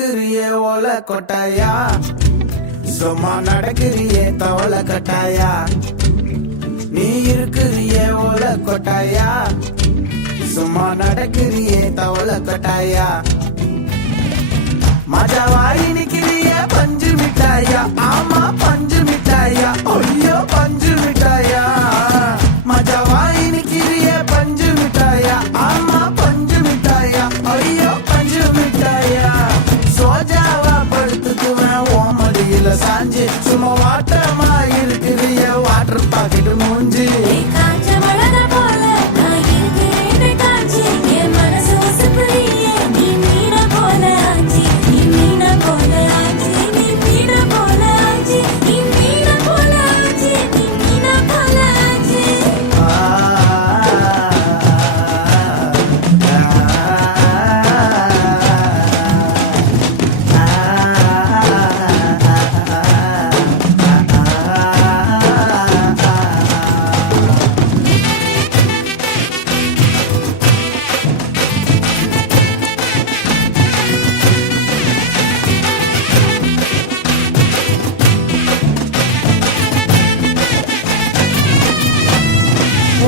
இருக்கிறியே ஓலை கொட்டாயா, சும்மா நடக்கிறியே தவளை கட்டாயா. நீ இருக்கிறியே ஓலை கொட்டாயா, சும்மா நடக்கிறியே தவளை கட்டாயா. மஜாவாய் நிக்கிறிய பஞ்சு மிட்டாயா, ஆமா பஞ்சு மிட்டாயா, ஐயோ பஞ்சு மிட்டாயா. மஜாவாய் நிக்கிறிய பஞ்சு மிட்டாயா, ஆமா பஞ்சு மிட்டாயா, ஐயோ பஞ்சு மிட்டாயா. சோஜாவா படுத்துக்குவேன் ஓமடியில சாஞ்சு, சும்மா வாட்டமா இருக்கிறிய வாட்டர் பாக்கெட் மூஞ்சி.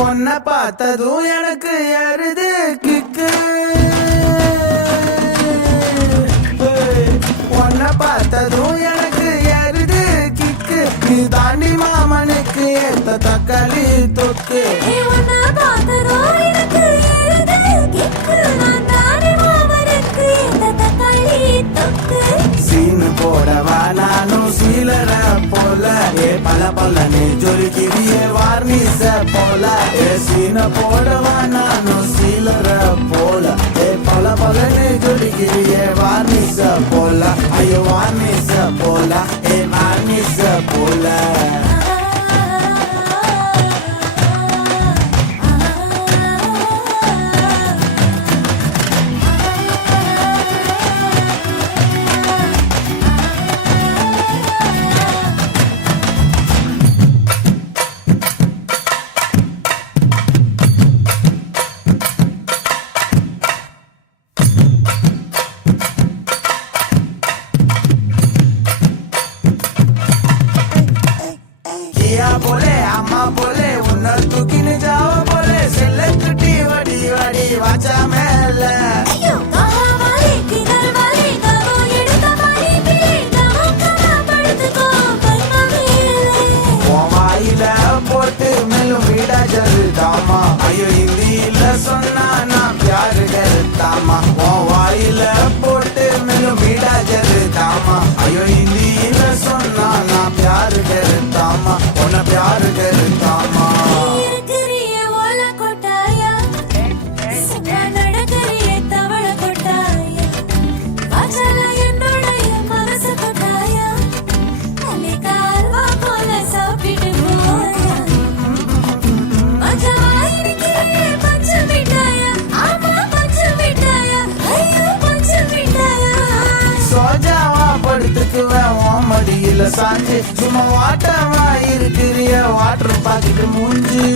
உன்னை பார்த்ததும் எனக்கு ஏறுது கிக்கு, உன்னை பார்த்ததும் எனக்கு ஏறுது கிக்கு. நீ தாண்டி மாமனுக்கு ஏத்த தக்காளி தொக்கு. சீனு போடவா நானும் சீலர போல, ஏ பல பல்லனு ஜொலிக்கிறியே வார்னிச போல. ஏ சீன போடவா நானும் சீலர போல, ஏ பல பல்லனு ஜொலிக்கிறியே வார்னிச போல. ஐயோ வார்னிச போல, ஏ வார்னிச போல. बोले अम्मा बोले उन्ना तूकिन जाओ बोले सेले कुटी वडी वडी वाचा मेले. अय्यो कहा वाले किधर वाले कबो एडुता वाली पिले कबो कहा पड़तको कन्ना मेले. ओमाइला पोट्टु मेलु वीडा जरुतामा, अय्यो हिंदीला सोन्ना ना प्यार करतामा. ओमाइला पोट्टु मेलु वीडा जरुतामा, अय्यो हिंदीला सोन्ना ना प्यार करतामा, ओना प्यार करतामा. இருக்கிறியே ஓலை கொட்டாயா, சும்மா நடக்கிறியே தவளை கொட்டாயா. வாசல்ல என்னுடைய மனசு கொட்டாயா, அன்னைக்கு அல்வா போல சாப்பிட்டு போயா. மஜாவாய் இருக்கிறியே பஞ்சு மிட்டாயா, ஆமா பஞ்சு மிட்டாயா, ஐயோ பஞ்சு மிட்டாயா. சோஜாவா படுத்துக்குவேன் ஓமடியில சாஞ்சு, சும்மா வாட்டமா இருக்கிறிய வாட்டர் பாக்கெட் மூஞ்சி.